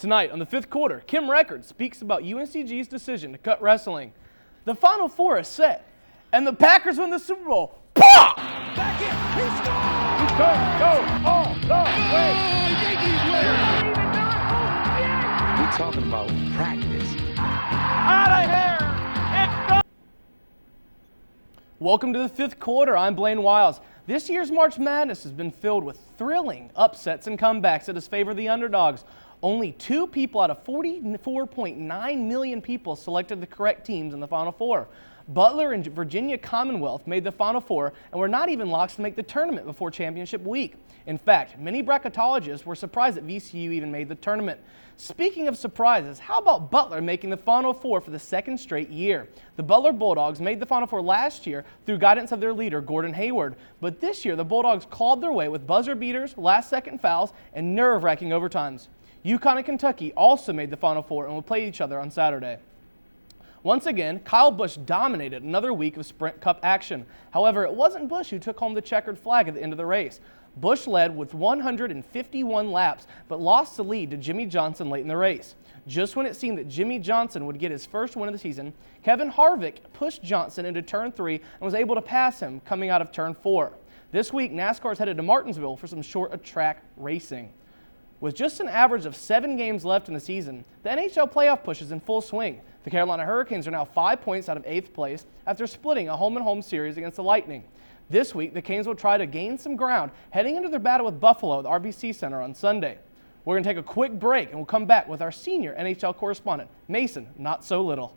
Tonight on the fifth quarter, Kim Record speaks about UNCG's decision to cut wrestling. The Final Four is set, and the Packers win the Super Bowl. Pop! Back in, he scores! He could go all the way. Yankees win! We're talking about practice. Out of here! It's done! Welcome to the fifth quarter. I'm Blaine Wiles. This year's March Madness has been filled with thrilling upsets and comebacks that has favored the underdogs. Only 2 people out of 44.9 million people selected the correct teams in the Final Four. Butler and Virginia Commonwealth made the Final Four and were not even locks to make the tournament before championship week. In fact, many bracketologists were surprised that VCU even made the tournament. Speaking of surprises, how about Butler making the Final Four for the second straight year? The Butler Bulldogs made the Final Four last year through guidance of their leader, Gordon Hayward. But this year, the Bulldogs clawed their way with buzzer beaters, last-second fouls, and nerve-wracking overtimes. UConn and Kentucky also made the Final Four and will play each other on Saturday. Once again, Kyle Busch dominated another week of Sprint Cup action. However, it wasn't Busch who took home the checkered flag at the end of the race. Busch led with 151 laps, but lost the lead to Jimmy Johnson late in the race. Just when it seemed that Jimmy Johnson would get his first win of the season, Kevin Harvick pushed Johnson into turn 3 and was able to pass him coming out of turn 4. This week, NASCAR is headed to Martinsville for some short track racing. With just an average of 7 games left in the season, the NHL playoff push is in full swing. The Carolina Hurricanes are now 5 points out of 8th place after splitting a home-and-home series against the Lightning. This week, the Canes will try to gain some ground heading into their battle with Buffalo at the RBC Center on Sunday. We're going to take a quick break, and we'll come back with our senior NHL correspondent, Mason Not So Little.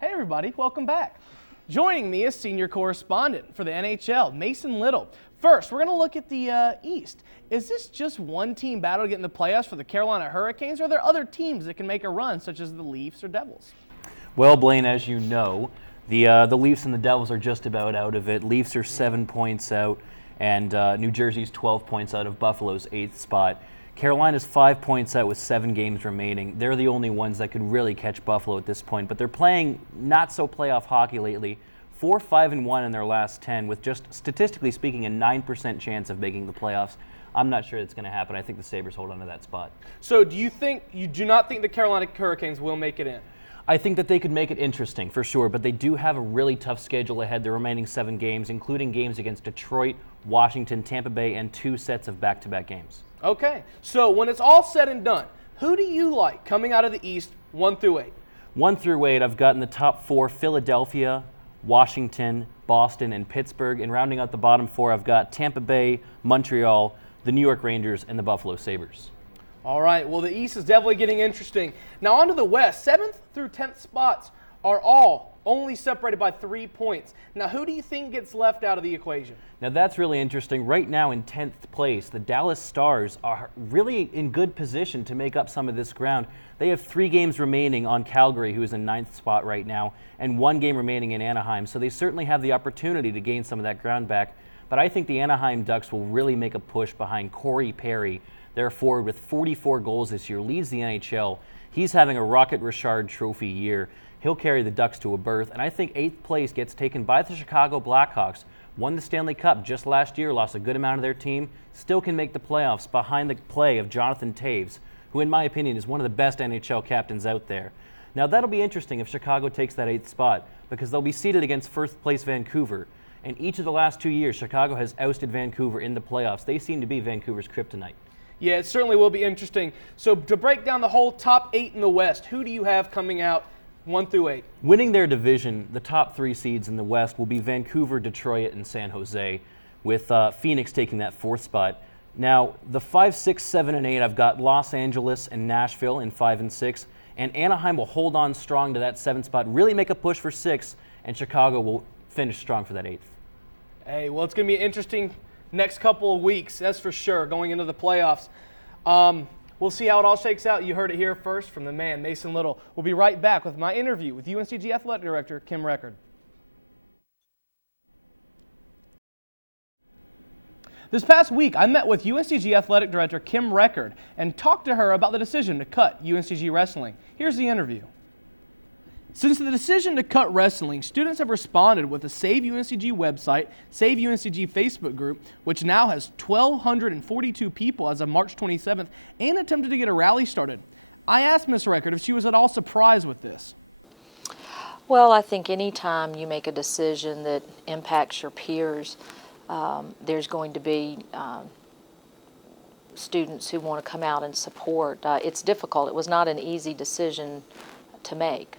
Hey everybody, welcome back. Joining me is senior correspondent for the NHL, Mason Lyttle. First, we're going to look at the East. Is this just one team battle to get in the playoffs for the Carolina Hurricanes, or are there other teams that can make a run, such as the Leafs or Devils? Well, Blaine, as you know, the Leafs and the Devils are just about out of it. Leafs are 7 points out, and New Jersey's 12 points out of Buffalo's 8th spot. Carolina's 5 points out with 7 games remaining. They're the only ones that could really catch Buffalo at this point, but they're playing not so playoff hockey lately. 4-5-1 in their last 10, with just statistically speaking a 9% chance of making the playoffs. I'm not sure it's going to happen. I think the Sabres hold on to that spot. So you do not think the Carolina Hurricanes will make it in? I think that they could make it interesting for sure, but they do have a really tough schedule ahead. The remaining 7 games, including games against Detroit, Washington, Tampa Bay, and 2 sets of back-to-back games. Okay, so when it's all said and done, who do you like coming out of the East 1 through 8? 1 through 8, I've got in the top 4 Philadelphia, Washington, Boston, and Pittsburgh. And rounding out the bottom 4, I've got Tampa Bay, Montreal, the New York Rangers, and the Buffalo Sabres. All right, well, the East is definitely getting interesting. Now on to the West. 7th through 10th spots are all only separated by 3 points. Now, who do you think gets left out of the equation? Now, that's really interesting. Right now in 10th place, the Dallas Stars are really in good position to make up some of this ground. They have 3 games remaining on Calgary, who is in 9th spot right now, and 1 game remaining in Anaheim. So they certainly have the opportunity to gain some of that ground back. But I think the Anaheim Ducks will really make a push behind Corey Perry. Their forward with 44 goals this year, leads the NHL. He's having a Rocket Richard Trophy year. He'll carry the Ducks to a berth, and I think 8th place gets taken by the Chicago Blackhawks. Won the Stanley Cup just last year, lost a good amount of their team, still can make the playoffs behind the play of Jonathan Toews, who in my opinion is one of the best NHL captains out there. Now that'll be interesting if Chicago takes that 8th spot, because they'll be seated against first place Vancouver. And each of the last 2 years, Chicago has ousted Vancouver in the playoffs. They seem to be Vancouver's kryptonite. Yeah, it certainly will be interesting. So to break down the whole top 8 in the West, who do you have coming out 1 through 8? Winning their division, the top 3 seeds in the West will be Vancouver, Detroit, and San Jose, with Phoenix taking that 4th spot. Now, the 5, 6, 7, and 8, I've got Los Angeles and Nashville in 5 and 6, and Anaheim will hold on strong to that 7th spot, really make a push for 6, and Chicago will finish strong for that 8th. Hey, well, it's going to be an interesting next couple of weeks, that's for sure, going into the playoffs. We'll see how it all shakes out. You heard it here first from the man, Mason Lyttle. We'll be right back with my interview with UNCG Athletic Director Kim Record. This past week, I met with UNCG Athletic Director Kim Record and talked to her about the decision to cut UNCG wrestling. Here's the interview. Since the decision to cut wrestling, students have responded with the Save UNCG website, Save UNCG Facebook group, which now has 1,242 people as of March 27th, and attempted to get a rally started. I asked Ms. Record if she was at all surprised with this. Well, I think anytime you make a decision that impacts your peers, there's going to be students who want to come out and support. It's difficult. It was not an easy decision to make.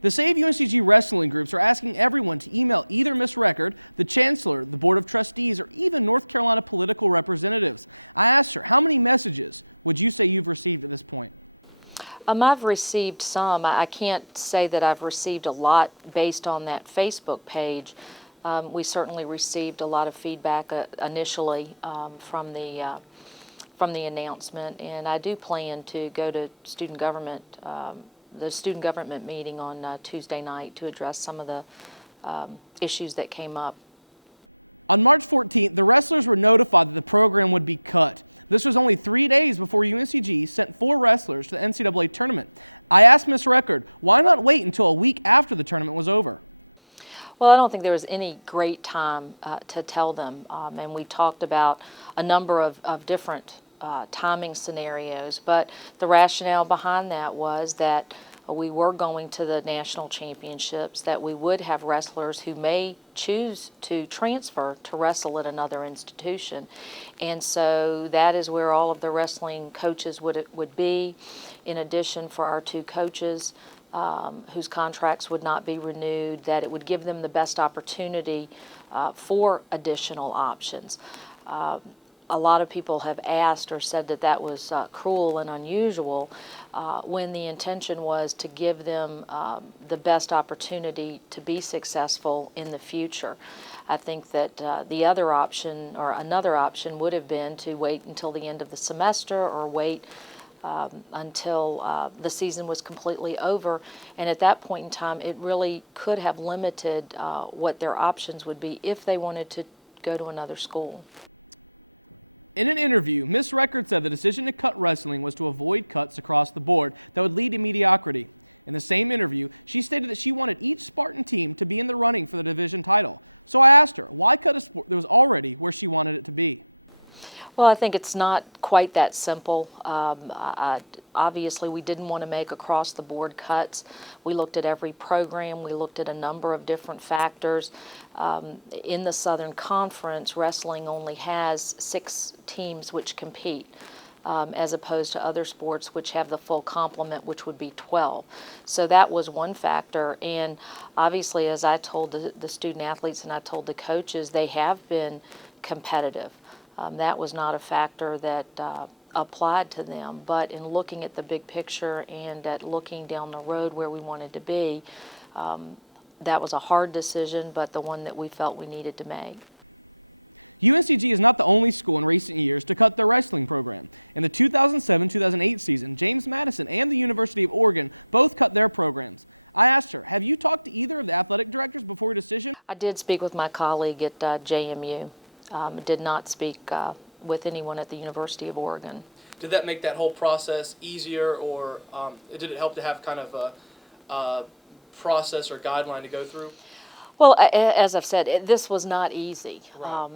The Save UNCG wrestling groups are asking everyone to email either Ms. Record, the Chancellor, the Board of Trustees, or even North Carolina political representatives. I asked her, how many messages would you say you've received at this point? I've received some. I can't say that I've received a lot based on that Facebook page. We certainly received a lot of feedback initially from the announcement, and I do plan to go to student government, the student government meeting on Tuesday night to address some of the issues that came up. On March 14th, the wrestlers were notified that the program would be cut. This was only 3 days before UNCG sent 4 wrestlers to the NCAA tournament. I asked Ms. Record, why not wait until a week after the tournament was over? Well, I don't think there was any great time to tell them, and we talked about a number of different timing scenarios, but the rationale behind that was that we were going to the national championships, that we would have wrestlers who may choose to transfer to wrestle at another institution. And so that is where all of the wrestling coaches would be, in addition for our 2 coaches whose contracts would not be renewed, that it would give them the best opportunity for additional options. A lot of people have asked or said that that was cruel and unusual when the intention was to give them the best opportunity to be successful in the future. I think that the other option, or another option, would have been to wait until the end of the semester or wait until the season was completely over, and at that point in time it really could have limited what their options would be if they wanted to go to another school. In an interview, Ms. Record said the decision to cut wrestling was to avoid cuts across the board that would lead to mediocrity. In the same interview, she stated that she wanted each Spartan team to be in the running for the division title. So I asked her, why cut a sport that was already where she wanted it to be? Well, I think it's not quite that simple. Obviously, we didn't want to make across-the-board cuts. We looked at every program. We looked at a number of different factors. In the Southern Conference, wrestling only has 6 teams which compete, as opposed to other sports which have the full complement, which would be 12. So that was one factor. And obviously, as I told the student athletes and I told the coaches, they have been competitive. That was not a factor that applied to them, but in looking at the big picture and at looking down the road where we wanted to be, that was a hard decision, but the one that we felt we needed to make. UNCG is not the only school in recent years to cut their wrestling program. In the 2007-2008 season, James Madison and the University of Oregon both cut their programs. I asked her, have you talked to either of the athletic directors before your decision? I did speak with my colleague at JMU. Did not speak with anyone at the University of Oregon. Did that make that whole process easier, or did it help to have kind of a process or guideline to go through? Well, as I've said, this was not easy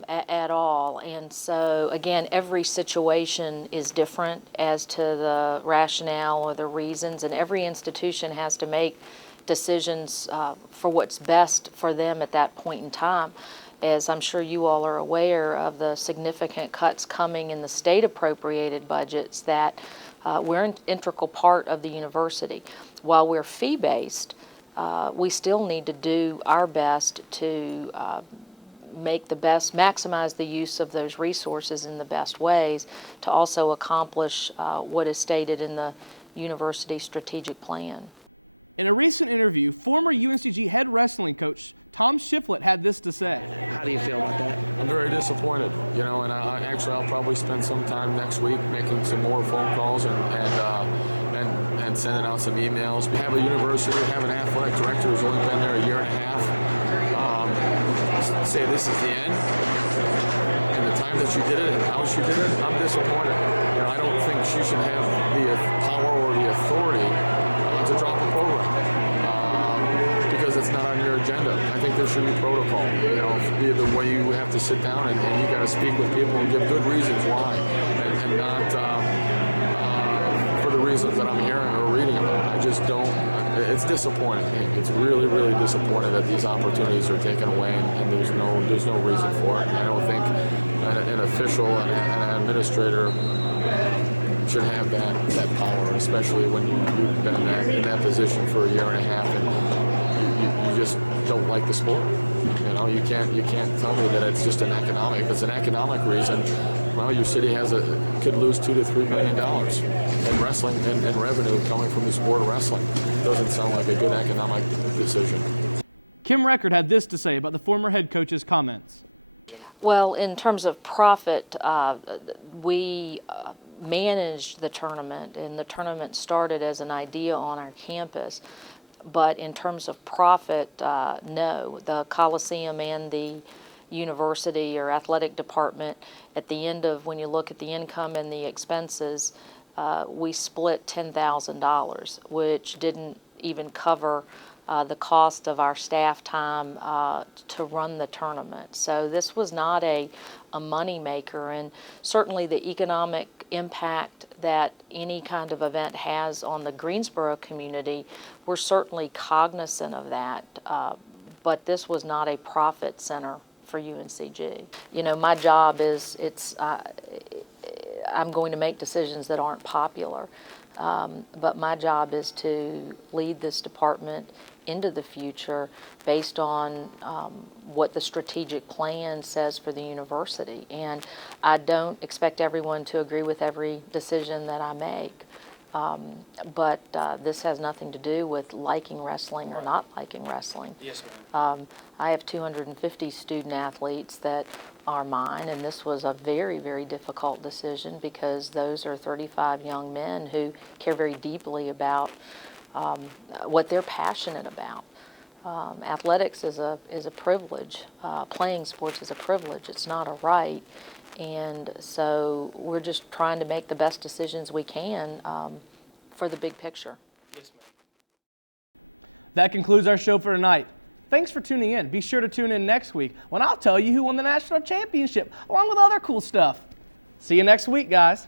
at all. And so, again, every situation is different as to the rationale or the reasons, and every institution has to make decisions for what's best for them at that point in time. As I'm sure you all are aware of the significant cuts coming in the state appropriated budgets, that we're an integral part of the university. While we're fee-based, we still need to do our best to maximize the use of those resources in the best ways to also accomplish what is stated in the university strategic plan. In a recent interview, former UNCG head wrestling coach Tom Shiflett had this to say. How do you feel about that? I'm very disappointed, and I'll probably spend some time next week making some more phone calls and sending out some emails. We have a university, we have an athletic director who's only been there a year and a half. Say this is the end, and the time that she did it and how she did it, I'm disappointed. I don't think she should have the power or the authority to drop a program. not on your agenda. I think there should be protocol. You know, be the way you have to sit down and you got to speak with people and give good reasons why, and not for the reasons that I'm hearing or reading about. I just don't. It's disappointing. It's really, really disappointing that these opportunities are taken away and there's no reason for it. I don't think an official and an administrator should have that power, especially when you've been in that position for a year and a half and you just don't like the sport. You know, you can't tell me that it's just an economic. If it's an economic reason, well, your city could lose $2 to $3 million in wrestling and revenue coming from the sport of wrestling. Doesn't sound like a good economic decision. Kim Record had this to say about the former head coach's comments. Well, in terms of profit, we managed the tournament, and the tournament started as an idea on our campus. But in terms of profit, no. The Coliseum and the university or athletic department, at the end of, when you look at the income and the expenses, we split $10,000, which didn't even cover the cost of our staff time to run the tournament. So this was not a money maker, and certainly the economic impact that any kind of event has on the Greensboro community, we're certainly cognizant of that, but this was not a profit center for UNCG. You know, my job is, I'm going to make decisions that aren't popular, but my job is to lead this department into the future based on what the strategic plan says for the university. And I don't expect everyone to agree with every decision that I make, but this has nothing to do with liking wrestling or not liking wrestling. Yes, ma'am. I have 250 student athletes that are mine, and this was a very, very difficult decision because those are 35 young men who care very deeply about what they're passionate about. Athletics is a privilege. Playing sports is a privilege. It's not a right. And so we're just trying to make the best decisions we can for the big picture. Yes, ma'am. That concludes our show for tonight. Thanks for tuning in. Be sure to tune in next week when I'll tell you who won the national championship, along with other cool stuff. See you next week, guys.